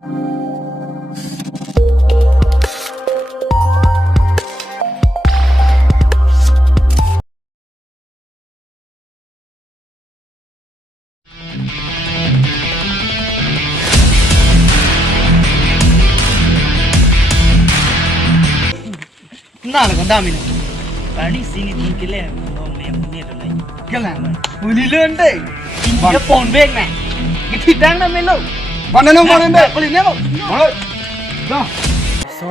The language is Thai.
น่าละกันดามินะ Tadi sini mungkin lah mau main punya tu lagi. กันละวันนี้เลื่อนได้อินเดียปนเบกไงกิดดังนะไม่รู้ วันนั้นน้องวันนั้นเด้ คนนี้เนี่ยก็ มาเลยจ้า ซอ